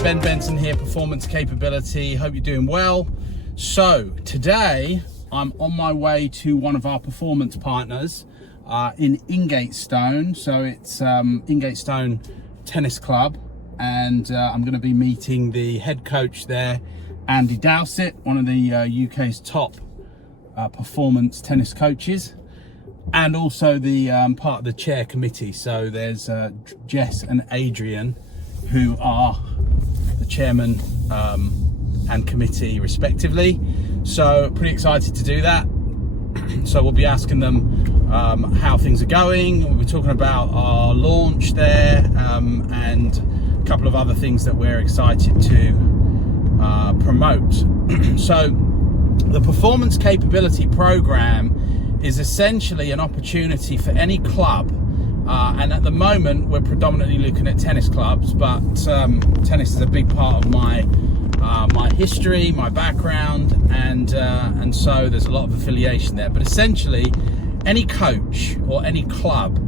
again, Ben Benson here, Performance Capability. Hope you're doing well. So today I'm on my way to one of our performance partners in Ingatestone. So it's Ingatestone Tennis Club, and I'm going to be meeting the head coach there, Andy Dowsett, one of the UK's top performance tennis coaches, and also the part of the chair committee. So there's Jess and Adrian, who are the chairman and committee respectively. So pretty excited to do that. So we'll be asking them how things are going. We'll be talking about our launch there and a couple of other things that we're excited to promote. So the Performance Capability Program is essentially an opportunity for any club, and at the moment we're predominantly looking at tennis clubs, but tennis is a big part of my history, my background, and so there's a lot of affiliation there. But essentially, any coach or any club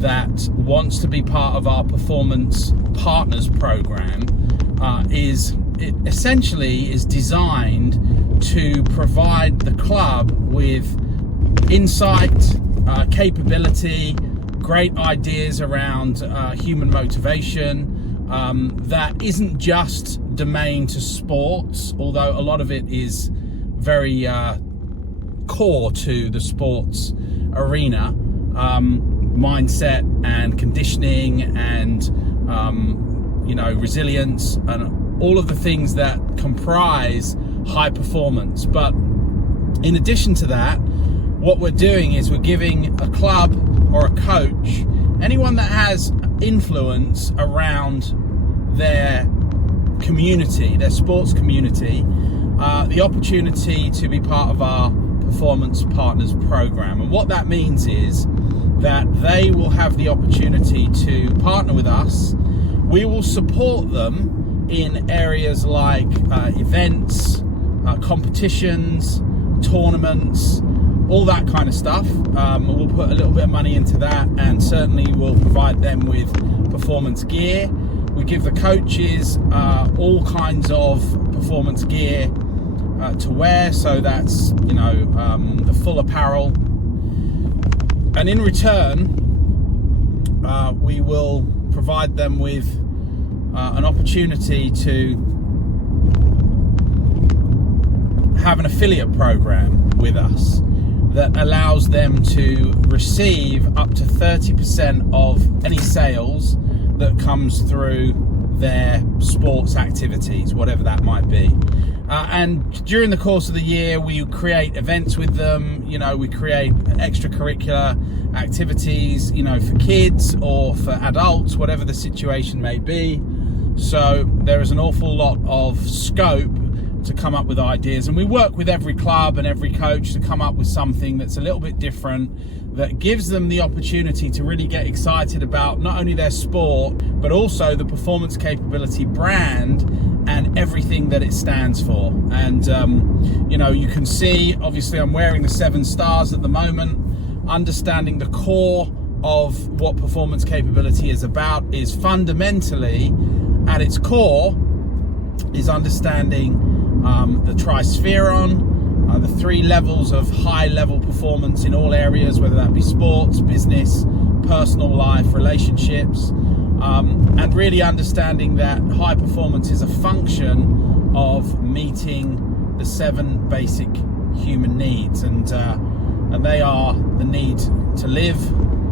that wants to be part of our Performance Partners Program essentially is designed to provide the club with insight, capability, great ideas around human motivation that isn't just domain to sports, although a lot of it is very core to the sports arena, mindset and conditioning and resilience and all of the things that comprise high performance. But in addition to that, what we're doing is we're giving a club or a coach, anyone that has influence around their community, their sports community, the opportunity to be part of our Performance Partners Program. And what that means is that they will have the opportunity to partner with us. We will support them in areas like events, competitions, tournaments, all that kind of stuff. We'll put a little bit of money into that, and certainly we'll provide them with performance gear. We give the coaches all kinds of performance gear to wear, so that's the full apparel. And in return, we will provide them with an opportunity to have an affiliate program with us that allows them to receive up to 30% of any sales that comes through their sports activities, whatever that might be. And during the course of the year, we create events with them. We create extracurricular activities, for kids or for adults, whatever the situation may be. So there is an awful lot of scope to come up with ideas, and we work with every club and every coach to come up with something that's a little bit different, that gives them the opportunity to really get excited about not only their sport but also the Performance Capability brand and everything that it stands for. And you can see, obviously I'm wearing the 7 stars at the moment. Understanding the core of what Performance Capability is about is fundamentally, at its core, is understanding the trispheron, the 3 levels of high level performance in all areas, whether that be sports, business, personal life, relationships, and really understanding that high performance is a function of meeting the 7 basic human needs, and they are the need to live,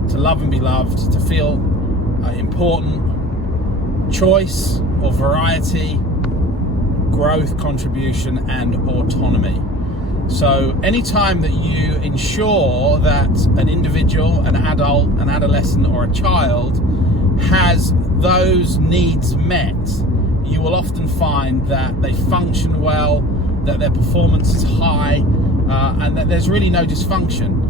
to love and be loved, to feel important, choice or variety, growth, contribution, and autonomy. So anytime that you ensure that an individual, an adult, an adolescent, or a child has those needs met, you will often find that they function well, that their performance is high, and that there's really no dysfunction.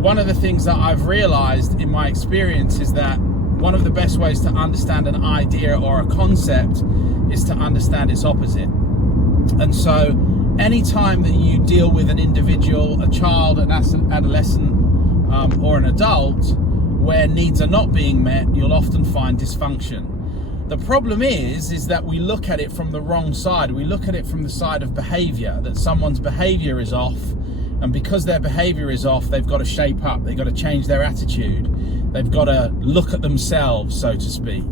One of the things that I've realized in my experience is that one of the best ways to understand an idea or a concept is to understand its opposite. And so anytime that you deal with an individual, a child, an adolescent, or an adult, where needs are not being met, you'll often find dysfunction. The problem is that we look at it from the wrong side. We look at it from the side of behavior, that someone's behavior is off, and because their behavior is off, they've got to shape up, they've got to change their attitude, they've got to look at themselves, so to speak.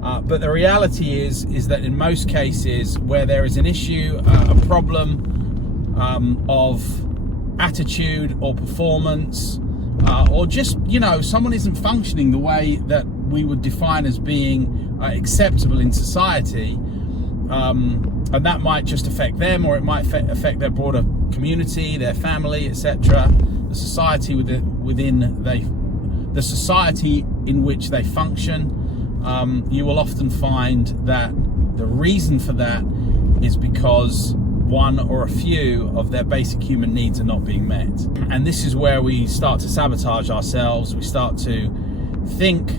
But the reality is that in most cases where there is an issue, a problem of attitude or performance, or just, someone isn't functioning the way that we would define as being acceptable in society, and that might just affect them, or it might affect their broader community, their family, etc., the society within the society in which they function. You will often find that the reason for that is because one or a few of their basic human needs are not being met. And this is where we start to sabotage ourselves. We start to think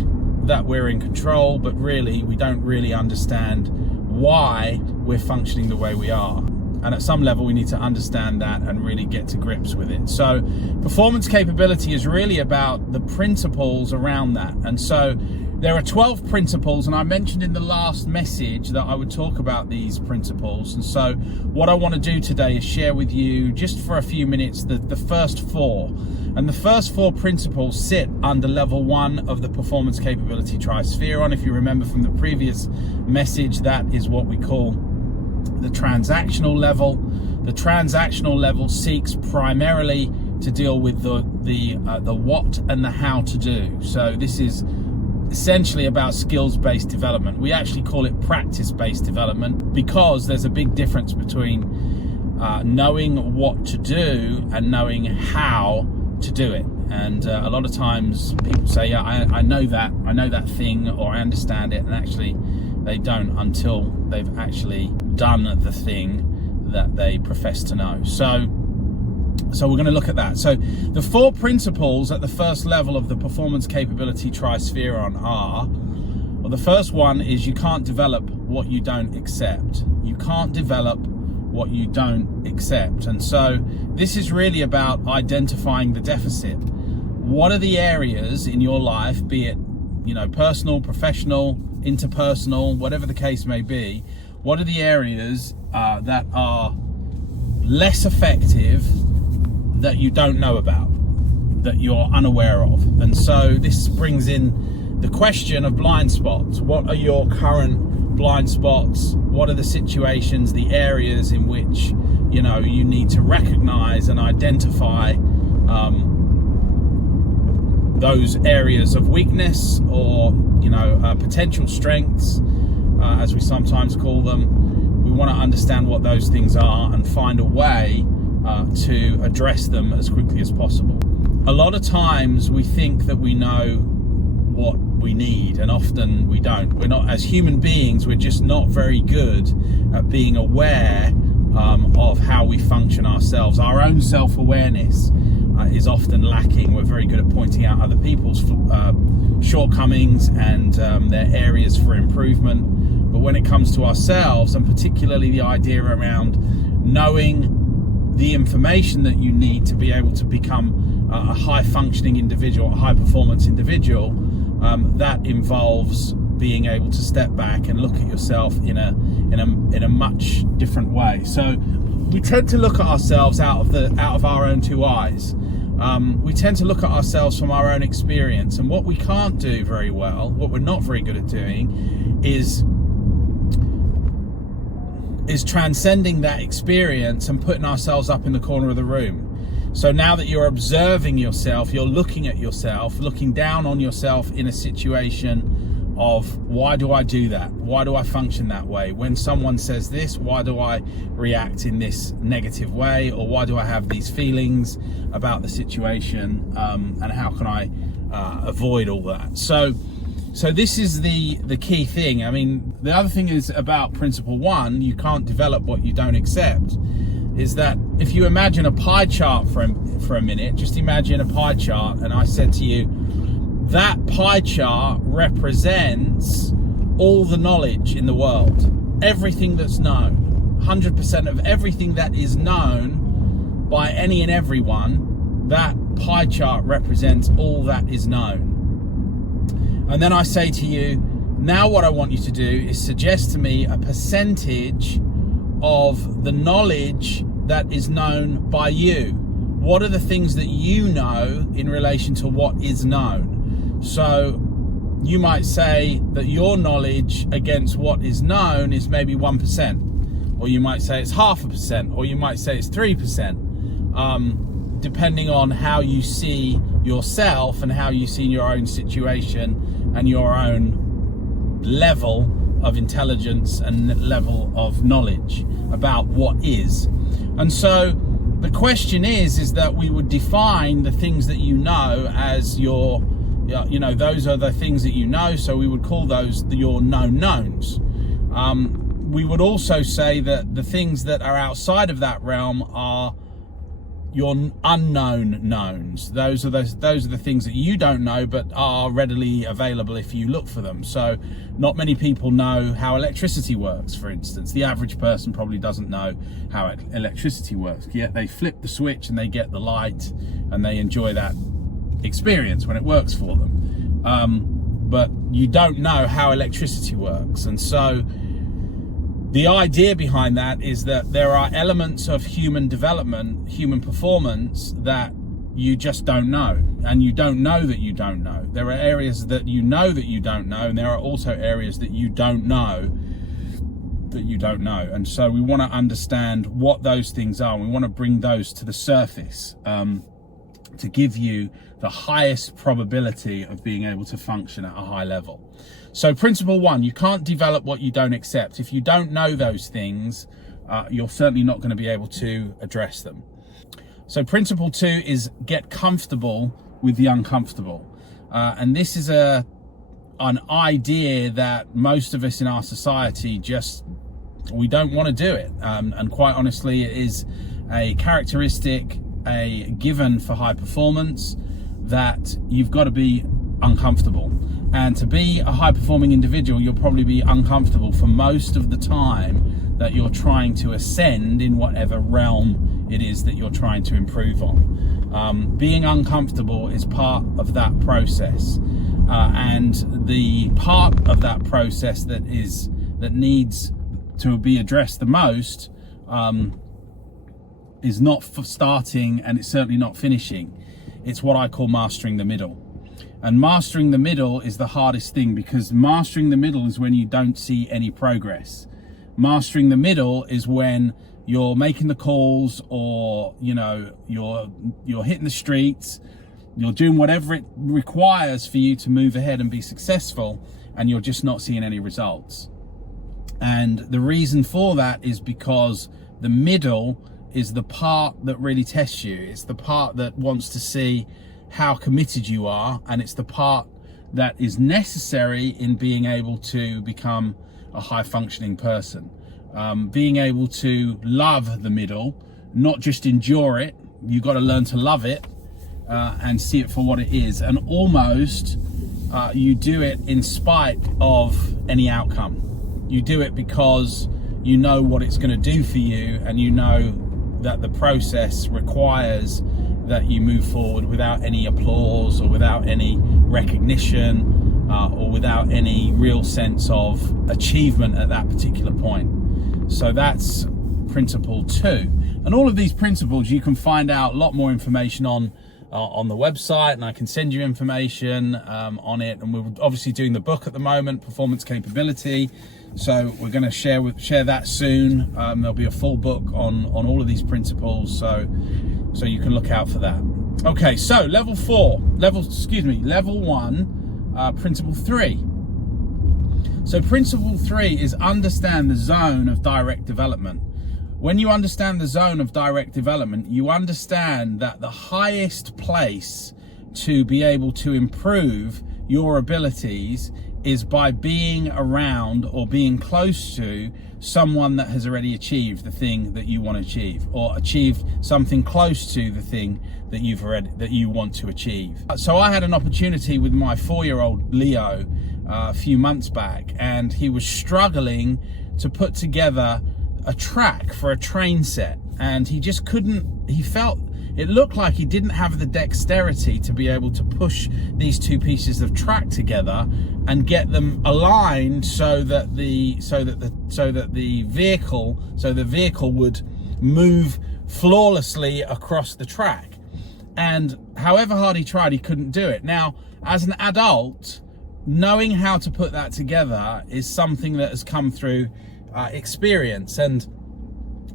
that we're in control, but really we don't really understand why we're functioning the way we are. And at some level we need to understand that and really get to grips with it. So performance capability is really about the principles around that. And so there are 12 principles, and I mentioned in the last message that I would talk about these principles. And so what I want to do today is share with you, just for a few minutes, the first 4. And the first 4 principles sit under level 1 of the performance capability trispheron. If you remember from the previous message, that is what we call the transactional level. The transactional level seeks primarily to deal with the what and the how to do. So this is essentially about skills-based development. We actually call it practice-based development because there's a big difference between knowing what to do and knowing how to do it. And a lot of times people say, yeah, I know that thing, or I understand it, and actually they don't until they've actually done the thing that they profess to know. So we're going to look at that. So the 4 principles at the first level of the performance capability trispheron are, well, the first one is you can't develop what you don't accept. You can't develop what you don't accept. And so this is really about identifying the deficit. What are the areas in your life, be it, personal, professional, interpersonal, whatever the case may be, what are the areas that are less effective that you don't know about, that you're unaware of? And so this brings in the question of blind spots. What are your current blind spots? What are the situations, the areas in which you need to recognize and identify those areas of weakness, or potential strengths, as we sometimes call them. We want to understand what those things are and find a way to address them as quickly as possible. A lot of times we think that we know what we need, and often we don't. We're not, as human beings, we're just not very good at being aware of how we function ourselves. Our own self-awareness is often lacking. We're very good at pointing out other people's shortcomings and their areas for improvement. But when it comes to ourselves, and particularly the idea around knowing the information that you need to be able to become a high-functioning individual, a high-performance individual, that involves being able to step back and look at yourself in a much different way. So we tend to look at ourselves out of our own 2 eyes. We tend to look at ourselves from our own experience, and what we can't do very well, what we're not very good at doing, is transcending that experience and putting ourselves up in the corner of the room. So now that you're observing yourself, you're looking at yourself, looking down on yourself in a situation of, why do I do that? Why do I function that way? When someone says this, why do I react in this negative way? Or why do I have these feelings about the situation? And how can I avoid all that? So this is the key thing. I mean, the other thing is about principle 1, you can't develop what you don't accept, is that if you imagine a pie chart for a minute, just imagine a pie chart, and I said to you, that pie chart represents all the knowledge in the world, everything that's known, 100% of everything that is known by any and everyone. That pie chart represents all that is known. And then I say to you, Now what I want you to do is suggest to me a percentage of the knowledge that is known by you. What are the things that you know in relation to what is known? So you might say that your knowledge against what is known is maybe 1%, or you might say it's 0.5%, or you might say it's 3%, depending on how you see yourself and how you see your own situation and your own level of intelligence and level of knowledge about what is. And so the question is that we would define the things that you know as your, you know, those are the things that you know, so we would call those your known knowns. We would also say that the things that are outside of that realm are your unknown knowns. Those are the things that you don't know but are readily available if you look for them. So not many people know how electricity works, for instance. The average person probably doesn't know how electricity works, yet they flip the switch and they get the light and they enjoy that experience when it works for them. But you don't know how electricity works. And so the idea behind that is that there are elements of human development, human performance that you just don't know, and you don't know that you don't know. There are areas that you know that you don't know, and there are also areas that you don't know that you don't know. And so we want to understand what those things are. We want to bring those to the surface to give you the highest probability of being able to function at a high level. So principle 1, you can't develop what you don't accept. If you don't know those things, you're certainly not going to be able to address them. So principle 2 is get comfortable with the uncomfortable. And this is an idea that most of us in our society we don't want to do it. And quite honestly, it is a characteristic, a given for high performance, that you've got to be uncomfortable. And to be a high performing individual, you'll probably be uncomfortable for most of the time that you're trying to ascend in whatever realm it is that you're trying to improve on. Being uncomfortable is part of that process. And the part of that process that needs to be addressed the most is not for starting, and it's certainly not finishing. It's what I call mastering the middle. And mastering the middle is the hardest thing, because mastering the middle is when you don't see any progress. Mastering the middle is when you're making the calls, or you're hitting the streets, you're doing whatever it requires for you to move ahead and be successful, and you're just not seeing any results. And the reason for that is because the middle is the part that really tests you. It's the part that wants to see how committed you are, and it's the part that is necessary in being able to become a high functioning person. Being able to love the middle, not just endure it. You've got to learn to love it and see it for what it is, and almost you do it in spite of any outcome. You do it because you know what it's going to do for you, and you know that the process requires that you move forward without any applause, or without any recognition, or without any real sense of achievement at that particular point. So that's principle 2. And all of these principles you can find out a lot more information on the website, and I can send you information on it. And we're obviously doing the book at the moment, Performance Capability. So we're going to share that soon. There'll be a full book on all of these principles, so you can look out for that. Okay, so level 1, principle 3. So principle 3 is understand the zone of direct development. When you understand the zone of direct development, you understand that the highest place to be able to improve your abilities is by being around or being close to someone that has already achieved the thing that you want to achieve, or achieved something close to the thing that you want to achieve. So I had an opportunity with my 4-year-old Leo a few months back, and he was struggling to put together a track for a train set, and he just couldn't. He felt it looked like he didn't have the dexterity to be able to push these two pieces of track together and get them aligned so that the vehicle would move flawlessly across the track. And however hard he tried, he couldn't do it. Now, as an adult, knowing how to put that together is something that has come through experience. And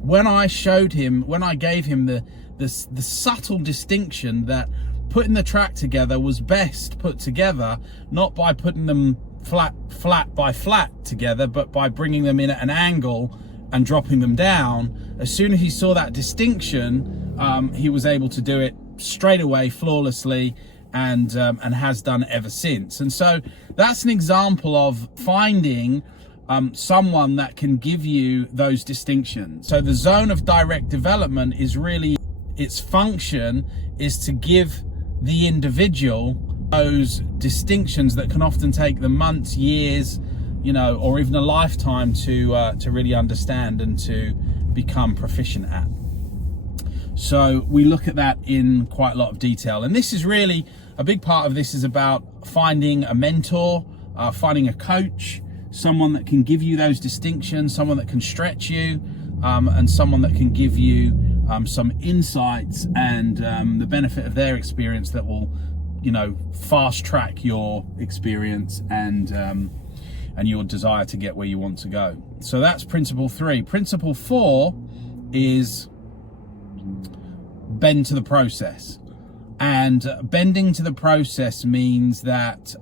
when I gave him the subtle distinction that putting the track together was best put together, not by putting them flat by flat together, but by bringing them in at an angle and dropping them down. As soon as he saw that distinction, he was able to do it straight away, flawlessly, and has done ever since. And so that's an example of finding someone that can give you those distinctions. So the zone of direct development is really, its function is to give the individual those distinctions that can often take them months, years, or even a lifetime to really understand and to become proficient at. So we look at that in quite a lot of detail. And this is really, a big part of this is about finding a mentor, finding a coach, someone that can give you those distinctions, someone that can stretch you, and someone that can give you some insights and the benefit of their experience that will, fast track your experience and your desire to get where you want to go. So that's principle 3. Principle 4 is bend to the process. And bending to the process means that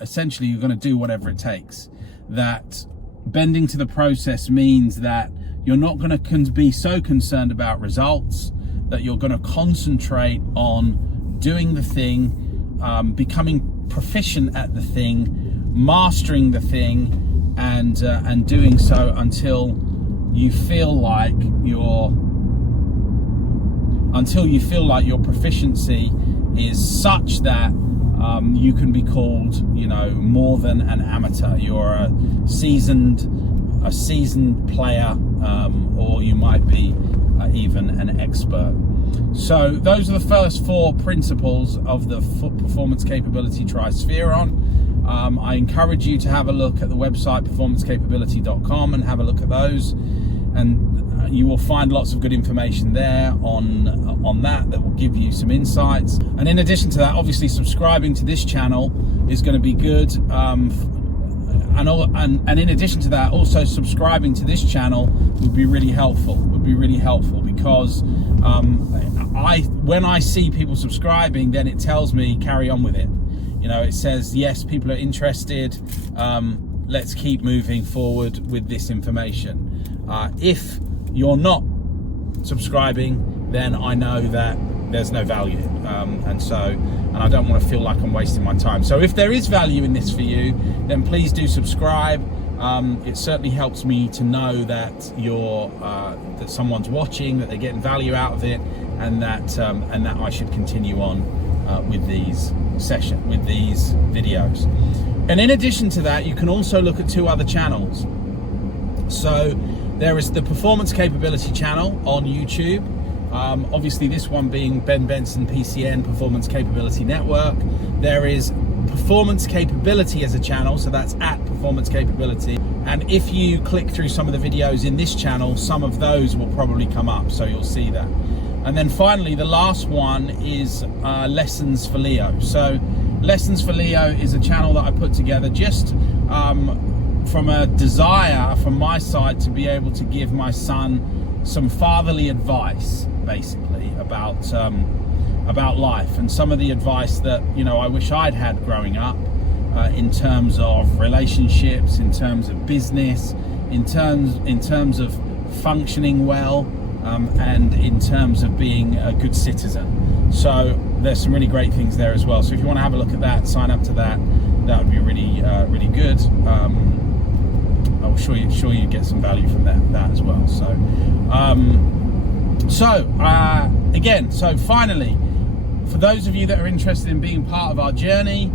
essentially you're going to do whatever it takes. That bending to the process means that you're not going to be so concerned about results, that you're going to concentrate on doing the thing, becoming proficient at the thing, mastering the thing, and doing so until you feel like your proficiency is such that you can be called, more than an amateur. You're a seasoned player, or you might be even an expert. So those are the first 4 principles of the Performance Capability Trispheron. I encourage you to have a look at the website performancecapability.com and have a look at those, and you will find lots of good information there on that will give you some insights. And in addition to that, obviously subscribing to this channel is going to be good, and in addition to that, also subscribing to this channel would be really helpful because when I see people subscribing, then it tells me carry on with it. It says yes, people are interested, let's keep moving forward with this information. If you're not subscribing, then I know that there's no value, and I don't want to feel like I'm wasting my time. So if there is value in this for you, then please do subscribe. It certainly helps me to know that that someone's watching, that they're getting value out of it, and that I should continue on with these videos. And in addition to that, you can also look at 2 other channels. So there is the Performance Capability channel on YouTube. Obviously this one being Benson PCN, Performance Capability Network. There is Performance Capability as a channel, so that's at Performance Capability. And if you click through some of the videos in this channel, some of those will probably come up, so you'll see that. And then finally, the last one is Lessons for Leo. So Lessons for Leo is a channel that I put together just from a desire from my side to be able to give my son some fatherly advice, basically, about life, and some of the advice that I wish I'd had growing up, in terms of relationships, in terms of business, in terms of functioning well, and in terms of being a good citizen. So there's some really great things there as well. So if you want to have a look at that, sign up to that. That would be really really good. I'm sure you get some value from that as well. So finally, for those of you that are interested in being part of our journey,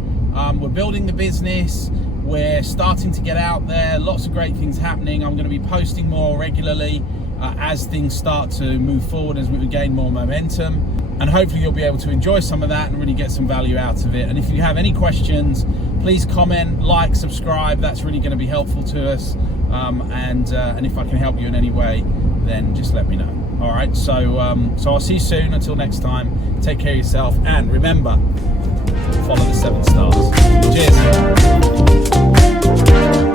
we're building the business, we're starting to get out there, lots of great things happening. I'm going to be posting more regularly as things start to move forward, as we gain more momentum. and hopefully you'll be able to enjoy some of that and really get some value out of it. And if you have any questions, please comment, like, subscribe. That's really going to be helpful to us. And if I can help you in any way, then just let me know. All right, so I'll see you soon. Until next time, take care of yourself, and remember, follow the 7 stars. Cheers.